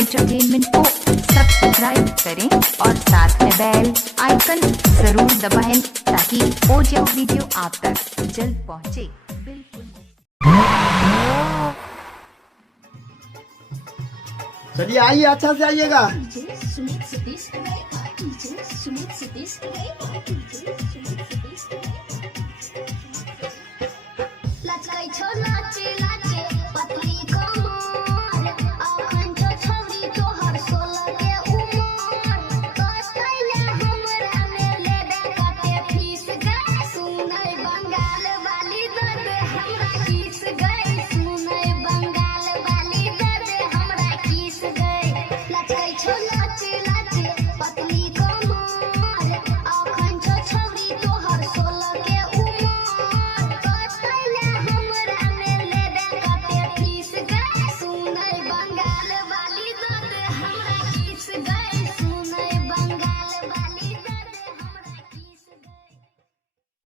Entertainment को subscribe करें और साथ में बेल आइकन जरूर दबाएं ताकि ऑडियो वीडियो आप तक जल्द पहुंचे। बिल्कुल चलिए आइए, अच्छा से आइएगा। सुमित सतीश